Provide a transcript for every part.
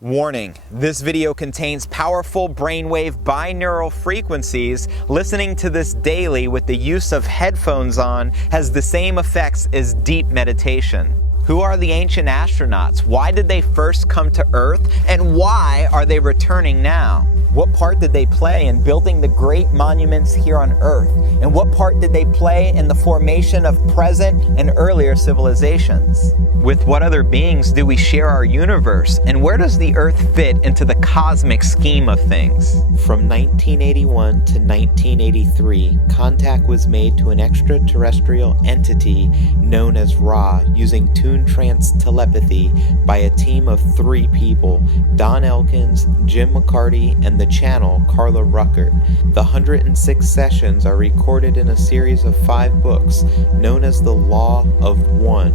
Warning, this video contains powerful brainwave binaural frequencies. Listening to this daily with the use of headphones on has the same effects as deep meditation. Who are the ancient astronauts? Why did they first come to Earth? And why are they returning now? What part did they play in building the great monuments here on Earth? And what part did they play in the formation of present and earlier civilizations? With what other beings do we share our universe? And where does the Earth fit into the cosmic scheme of things? From 1981 to 1983, contact was made to an extraterrestrial entity known as Ra using tune trance telepathy by a team of 3 people, Don Elkins, Jim McCarty, and the channel Carla Ruckert. The 106 sessions are recorded in a series of 5 books known as the Law of One.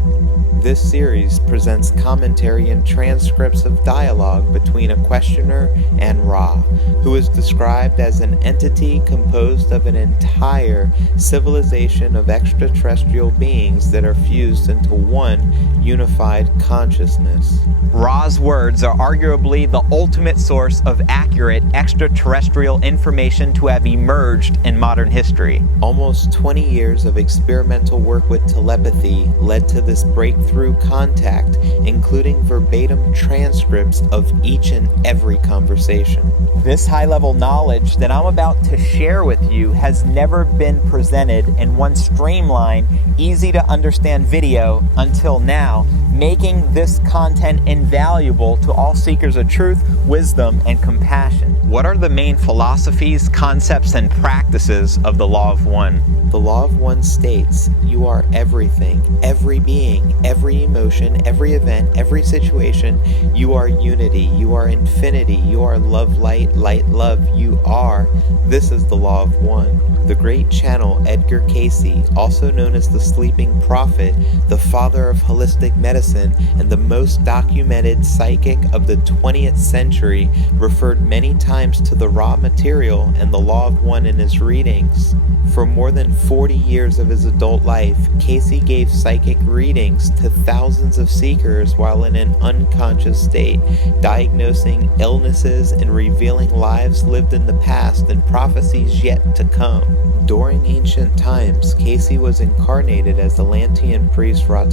This series presents commentary and transcripts of dialogue between a questioner and Ra, who is described as an entity composed of an entire civilization of extraterrestrial beings that are fused into one unified consciousness. Ra's words are arguably the ultimate source of accurate extraterrestrial information to have emerged in modern history. Almost 20 years of experimental work with telepathy led to this breakthrough contact, including verbatim transcripts of each and every conversation. This high-level knowledge that I'm about to share with you has never been presented in one streamlined, easy-to-understand video until now, making this content invaluable to all seekers of truth, wisdom, and compassion. What are the main philosophies, concepts, and practices of the Law of One? The Law of One states, you are everything, every being, every emotion, every event, every situation. You are unity, you are infinity, you are love, light, light, love, you are. This is the Law of One. The great channel Edgar Cayce, also known as the Sleeping Prophet, the father of holistic medicine, and the most documented psychic of the 20th century, referred many times to the raw material and the Law of One in his readings. For more than 40 years of his adult life, Cayce gave psychic readings to thousands of seekers while in an unconscious state, diagnosing illnesses and revealing lives lived in the past and prophecies yet to come. During ancient times, Cayce was incarnated as the Atlantean priest Ra,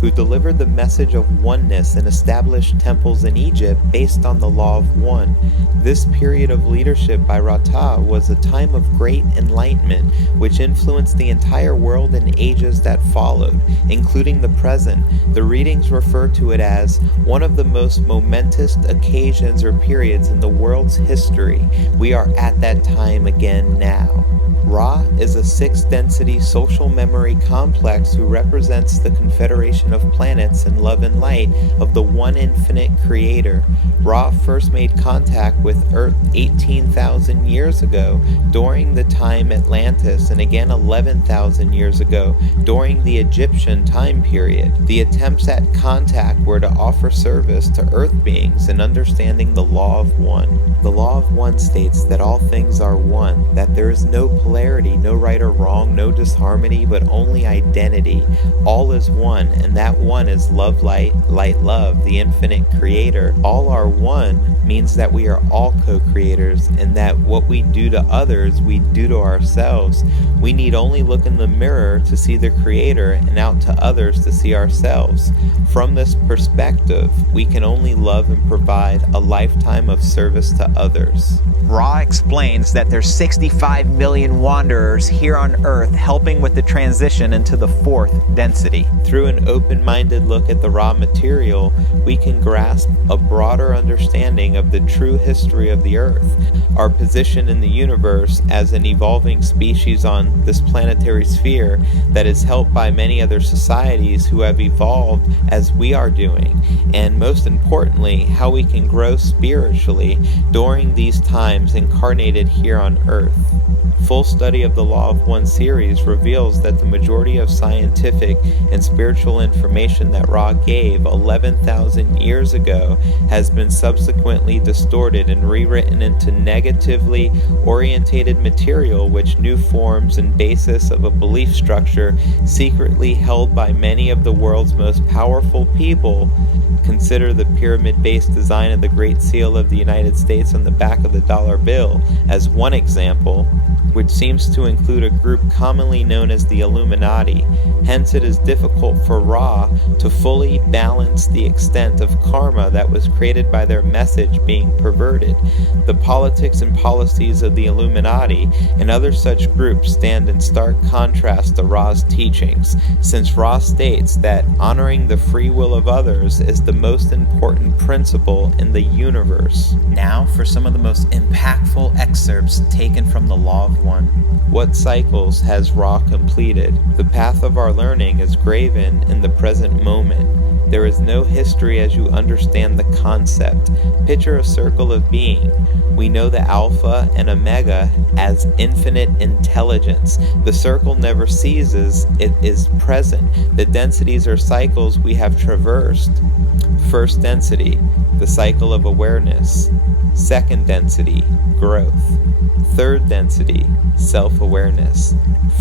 who delivered the message of oneness and established temples in Egypt based on the Law of One. This period of leadership by Ra was a time of great enlightenment, which influenced the entire world in ages that followed, including the present. The readings refer to it as one of the most momentous occasions or periods in the world's history. We are at that time again now. Ra is a 6-density social memory complex who represents the confederation of planets in love and light of the one infinite creator. Ra first made contact with Earth 18,000 years ago during the time Atlantis, and again 11,000 years ago during the Egyptian time period. The attempts at contact were to offer service to Earth beings in understanding the Law of One. The Law of One states that all things are one, that there is no polarity, no right or wrong, no disharmony, but only identity. All is one, and that one is love, light, light, love, the infinite creator. All are one means that we are all co-creators, and that what we do to others, we do to ourselves. We need only look in the mirror to see the creator and out to others to see ourselves. From this perspective, we can only love and provide a lifetime of service to others. Ra explains that there's 65 million wanderers here on Earth helping with the transition into the 4th density. Through an open-minded look at the raw material, we can grasp a broader understanding of the true history of the Earth, our position in the universe as an evolving species on this planetary sphere that is helped by many other societies who have evolved as we are doing, and most importantly, how we can grow spiritually during these times incarnated here on Earth. Full study of the Law of One series reveals that the majority of scientific and spiritual information that Ra gave 11,000 years ago has been subsequently distorted and rewritten into negatively orientated material, which new forms and basis of a belief structure secretly held by many of the world's most powerful people. Consider the pyramid-based design of the Great Seal of the United States on the back of the dollar bill as one example, which seems to include a group commonly known as the Illuminati. Hence it is difficult for Ra to fully balance the extent of karma that was created by their message being perverted. The politics and policies of the Illuminati and other such groups stand in stark contrast to Ra's teachings, since Ra states that honoring the free will of others is the most important principle in the universe. Now for some of the most impactful excerpts taken from the Law of One. What cycles has Ra completed? The path of our learning is graven in the present moment. There is no history as you understand the concept. Picture a circle of being. We know the Alpha and Omega as infinite intelligence. The circle never ceases, it is present. The densities or cycles we have traversed. First density, the cycle of awareness. Second density, growth. Third density, self-awareness.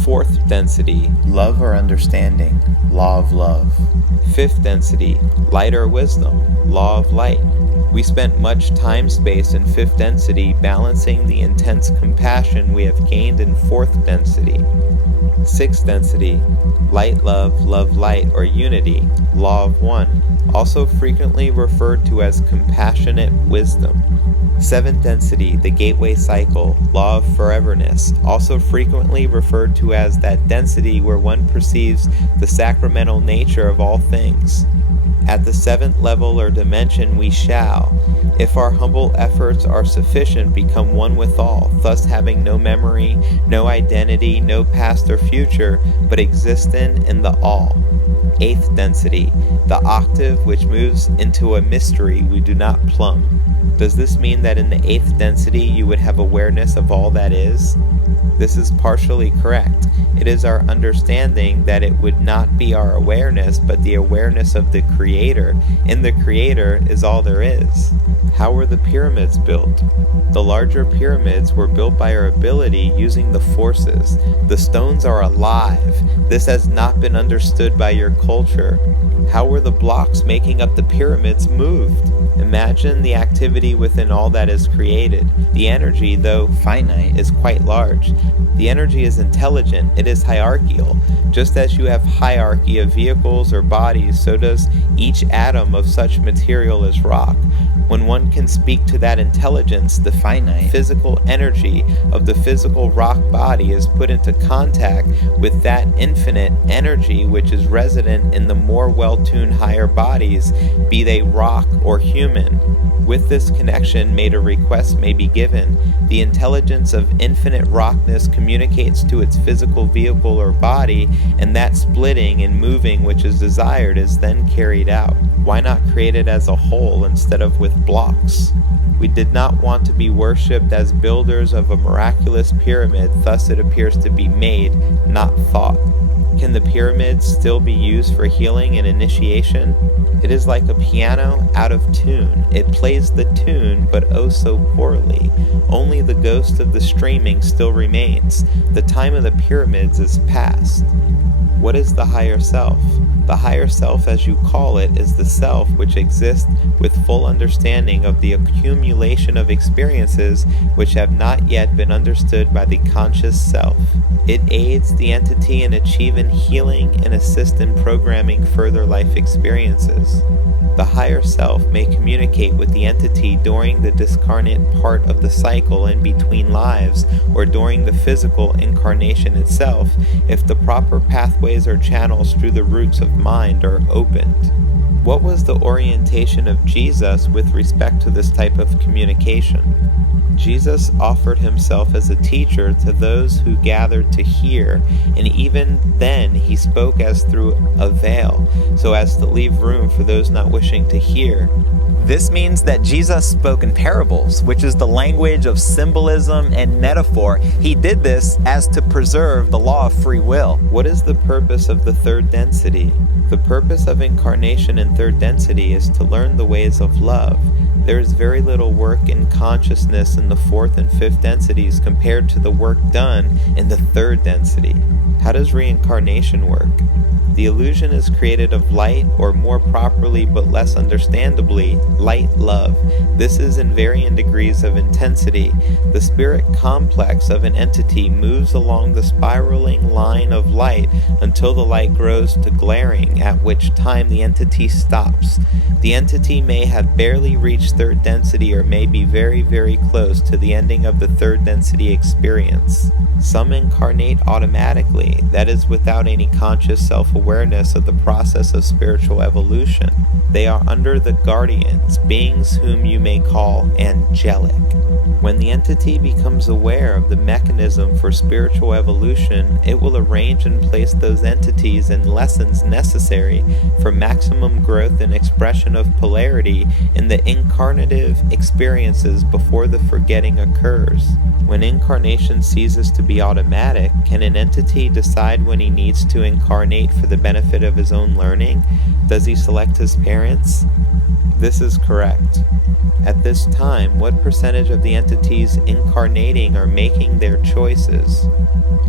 Fourth density, love or understanding, law of love. Fifth density, light or wisdom, law of light. We spent much time space in fifth density balancing the intense compassion we have gained in fourth density. Sixth density, light love, love light, or unity, law of one, also frequently referred to as compassionate wisdom. Seventh density, the gateway cycle, law of foreverness, also frequently referred to as that density where one perceives the sacramental nature of all things. At the seventh level or dimension we shall, if our humble efforts are sufficient, become one with all, thus having no memory, no identity, no past or future, but existent in the all. Eighth density, the octave which moves into a mystery we do not plumb. Does this mean that in the eighth density you would have awareness of all that is? This is partially correct. It is our understanding that it would not be our awareness, but the awareness of the Creator. In the Creator is all there is. How were the pyramids built? The larger pyramids were built by our ability using the forces. The stones are alive. This has not been understood by your culture. How were the blocks making up the pyramids moved? Imagine the activity within all that is created. The energy, though finite, is quite large. The energy is intelligent, it is hierarchical. Just as you have hierarchy of vehicles or bodies, so does each atom of such material as rock. When one can speak to that intelligence, the finite physical energy of the physical rock body is put into contact with that infinite energy which is resident in the more well-tuned higher bodies, be they rock or human. With this connection made, a request may be given. The intelligence of infinite rockness communicates to its physical vehicle or body, and that splitting and moving which is desired is then carried out. Why not create it as a whole instead of with blocks? We did not want to be worshipped as builders of a miraculous pyramid, thus it appears to be made, not thought. Can the pyramids still be used for healing and initiation? It is like a piano out of tune. It plays the tune, but oh so poorly. Only the ghost of the streaming still remains. The time of the pyramids is past. What is the higher self? The higher self, as you call it, is the self which exists with full understanding of the accumulation of experiences which have not yet been understood by the conscious self. It aids the entity in achieving healing and assists in programming further life experiences. The higher self may communicate with the entity during the discarnate part of the cycle in between lives, or during the physical incarnation itself, if the proper pathways or channels through the roots of mind are opened. What was the orientation of Jesus with respect to this type of communication? Jesus offered himself as a teacher to those who gathered to hear, and even then he spoke as through a veil, so as to leave room for those not wishing to hear. This means that Jesus spoke in parables, which is the language of symbolism and metaphor. He did this as to preserve the law of free will. What is the purpose of the third density? The purpose of incarnation in third density is to learn the ways of love. There is very little work in consciousness in the fourth and fifth densities compared to the work done in the third density. How does reincarnation work? The illusion is created of light, or more properly but less understandably, light love. This is in varying degrees of intensity. The spirit complex of an entity moves along the spiraling line of light until the light grows to glaring, at which time the entity stops. The entity may have barely reached third density or may be very, very close to the ending of the third density experience. Some incarnate automatically, that is without any conscious self-awareness of the process of spiritual evolution. They are under the guardians, beings whom you may call angelic. When the entity becomes aware of the mechanism for spiritual evolution, it will arrange and place those entities in lessons necessary for maximum growth and expression of polarity in the incarnative experiences before the forgetting occurs. When incarnation ceases to be automatic, can an entity decide when he needs to incarnate for the benefit of his own learning? Does he select his parents? This is correct. At this time, what percentage of the entities incarnating are making their choices?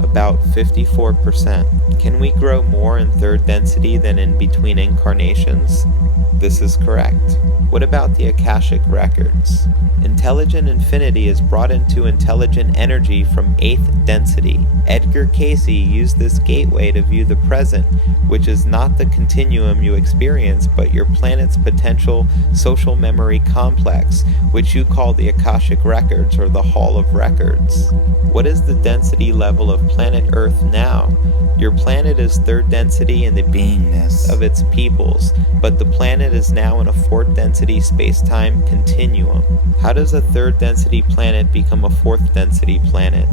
About 54%. Can we grow more in third density than in between incarnations? This is correct. What about the Akashic records? Intelligent infinity is brought into intelligent energy from 8th density. Edgar Cayce used this gateway to view the present, which is not the continuum you experience, but your planet's potential social memory complex, which you call the Akashic records or the Hall of Records. What is the density level of planet Earth now? Your planet is third density in the beingness of its peoples, but the planet is now in a fourth density space-time continuum. How does a third density planet become a fourth density planet?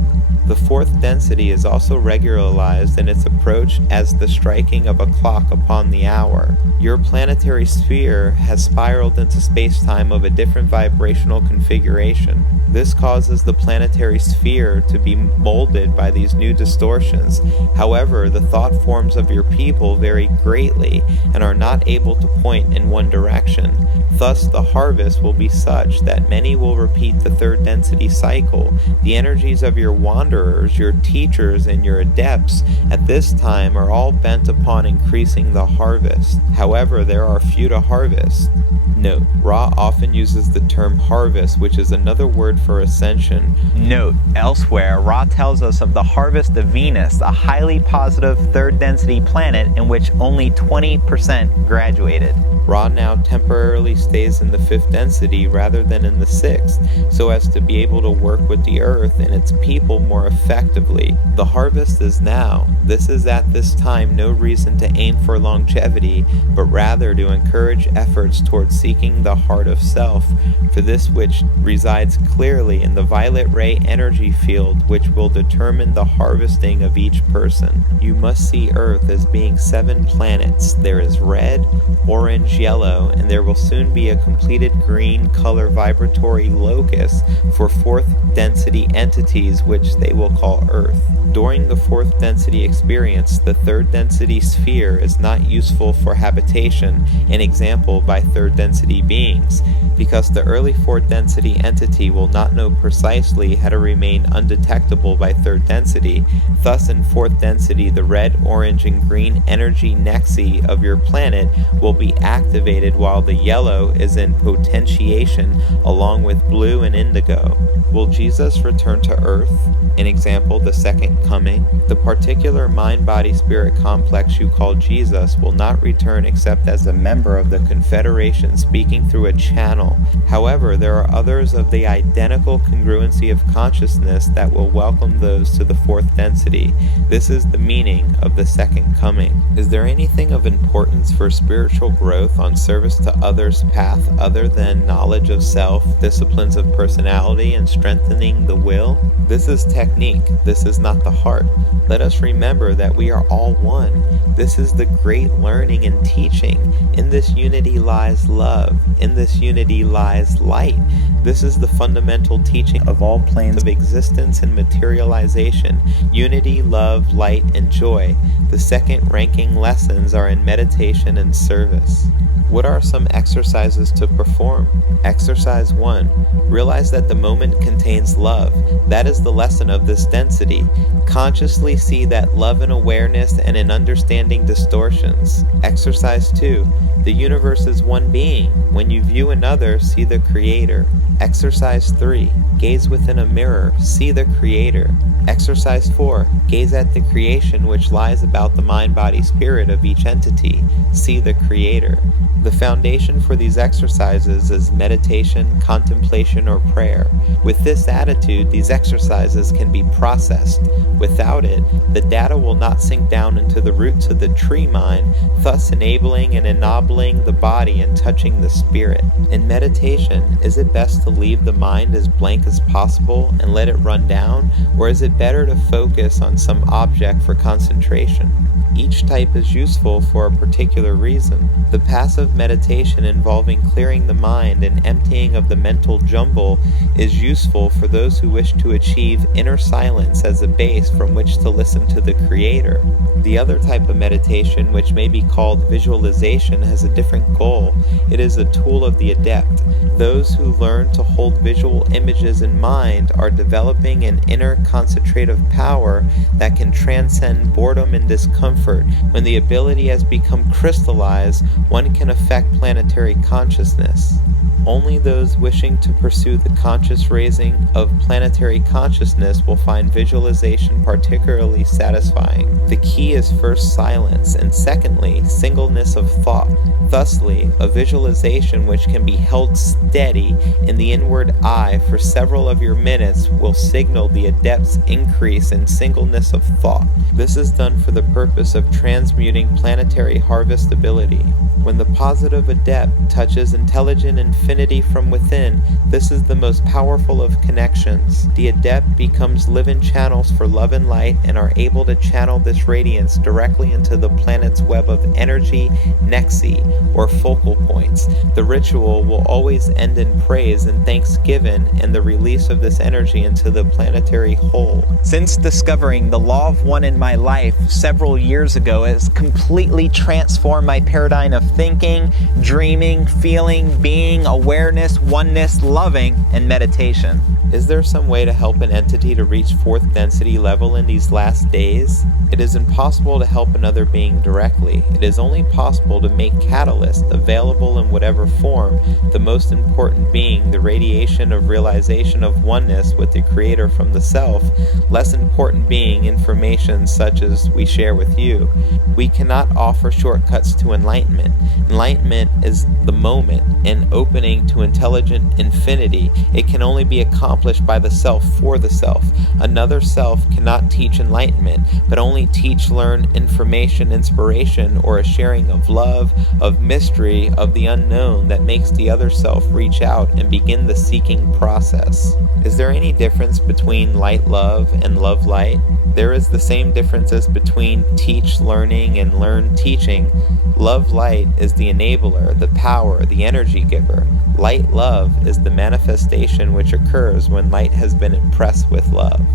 The fourth density is also regularized in its approach as the striking of a clock upon the hour. Your planetary sphere has spiraled into space-time of a different vibrational configuration. This causes the planetary sphere to be molded by these new distortions. However, the thought forms of your people vary greatly and are not able to point in one direction. Thus, the harvest will be such that many will repeat the third density cycle. The energies of your wanderers, your teachers, and your adepts at this time are all bent upon increasing the harvest. However, there are few to harvest. Note, Ra often uses the term harvest, which is another word for ascension. Note, elsewhere, Ra tells us of the harvest of Venus, a highly positive third density planet in which only 20% graduated. Ra now temporarily stays in the fifth density rather than in the sixth, so as to be able to work with the earth and its people more effectively. The harvest is now. This is at this time no reason to aim for longevity, but rather to encourage efforts towards seeking the heart of self, for this which resides clearly in the violet ray energy field, which will determine the harvesting of each person. You must see Earth as being 7 planets. There is red, orange, yellow, and there will soon be a completed green color vibratory locus for fourth density entities, which they will call Earth. During the fourth density experience, the third density sphere is not useful for habitation, an example by third density beings, because the early fourth density entity will not know precisely how to remain undetectable by third density. Thus, in fourth density, the red, orange, and green energy nexi of your planet will be activated while the yellow is in potentiation along with blue and indigo. Will Jesus return to Earth? An example, the second coming. The particular mind-body-spirit complex you call Jesus will not return except as a member of the Confederation speaking through a channel. However, there are others of the identical congruency of consciousness that will welcome those to the fourth density. This is the meaning of the second coming. Is there anything of importance for spiritual growth on service to others' path other than knowledge of self, disciplines of personality, and strengthening the will? This is technique. This is not the heart. Let us remember that we are all one. This is the great learning and teaching. In this unity lies love. In this unity lies light. This is the fundamental teaching of all planes of existence and materialization. Unity, love, light, and joy. The second-ranking lessons are in meditation and service. What are some exercises to perform? Exercise 1. Realize that the moment contains love. That is the lesson of this density. Consciously see that love in awareness and in understanding distortions. Exercise 2. The universe is one being. When you view another, see the Creator. Exercise 3. Gaze within a mirror. See the Creator. Exercise 4. Gaze at the creation which lies about the mind-body-spirit of each entity. See the Creator. The foundation for these exercises is meditation, contemplation, or prayer. With this attitude, these exercises can be processed. Without it, the data will not sink down into the roots of the tree mind, thus enabling and ennobling the body and touching the spirit. In meditation, is it best to leave the mind as blank as possible and let it run down, or is it better to focus on some object for concentration? Each type is useful for a particular reason. The passive meditation involving clearing the mind and emptying of the mental jumble is useful for those who wish to achieve inner silence as a base from which to listen to the Creator. The other type of meditation, which may be called visualization, has a different goal. It is a tool of the adept. Those who learn to hold visual images in mind are developing an inner concentrative power that can transcend boredom and discomfort. When the ability has become crystallized, one can affect planetary consciousness. Only those wishing to pursue the conscious raising of planetary consciousness will find visualization particularly satisfying. The key is first silence, and secondly, singleness of thought. Thusly, a visualization which can be held steady in the inward eye for several of your minutes will signal the adept's increase in singleness of thought. This is done for the purpose of transmuting planetary harvestability. When the positive adept touches intelligent infinity from within, this is the most powerful of connections. The adept becomes living channels for love and light and are able to channel this radiance directly into the planet's web of energy nexi, or focal points. The ritual will always end in praise and thanksgiving and the release of this energy into the planetary whole. Since discovering the Law of One in my life several years ago, it has completely transformed my paradigm of thinking, dreaming, feeling, being, awareness, oneness, loving, and meditation. Is there some way to help an entity to reach 4th density level in these last days? It is impossible to help another being directly. It is only possible to make catalysts available in whatever form, the most important being the radiation of realization of oneness with the Creator from the Self, less important being information such as we share with you. We cannot offer shortcuts to enlightenment. Enlightenment is the moment, an opening to intelligent infinity. It can only be accomplished by the Self for the Self. Another Self cannot teach enlightenment, but only teach, learn, information, inspiration, or a sharing of love, of mystery, of the unknown that makes the other Self reach out and begin the seeking process. Is there any difference between light love and love light? There is the same differences between teach learning and learn teaching. Love light is the enabler, the power, the energy giver. Light love is the manifestation which occurs when light has been impressed with love.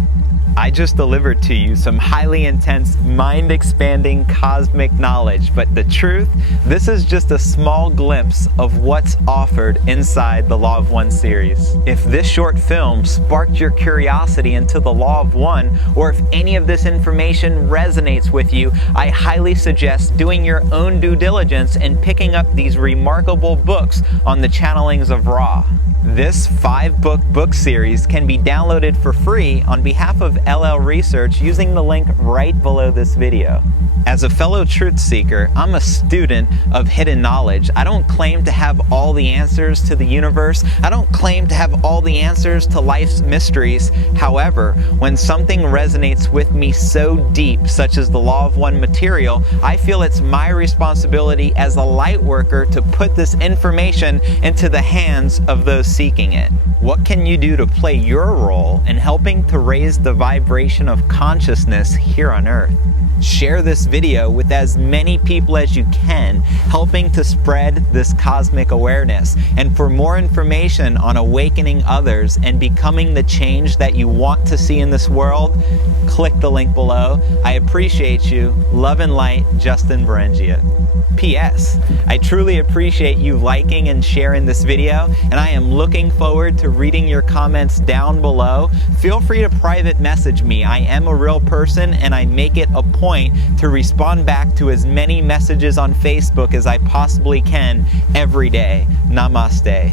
I just delivered to you some highly intense, mind-expanding cosmic knowledge, but the truth, this is just a small glimpse of what's offered inside the Law of One series. If this short film sparked your curiosity into the Law of One, or if any of this information resonates with you, I highly suggest doing your own due diligence and picking up these remarkable books on the channelings of Ra. This 5-book series can be downloaded for free on behalf of LL Research using the link right below this video. As a fellow truth seeker, I'm a student of hidden knowledge. I don't claim to have all the answers to the universe. I don't claim to have all the answers to life's mysteries. However, when something resonates with me so deep, such as the Law of One material, I feel it's my responsibility as a light worker to put this information into the hands of those seeking it. What can you do to play your role in helping to raise the vibration of consciousness here on Earth? Share this video with as many people as you can, helping to spread this cosmic awareness. And for more information on awakening others and becoming the change that you want to see in this world, click the link below. I appreciate you. Love and light, Justin Berengia. P.S. I truly appreciate you liking and sharing this video, and I am looking forward to reading your comments down below. Feel free to private message me. I am a real person, and I make it a point to respond back to as many messages on Facebook as I possibly can every day. Namaste.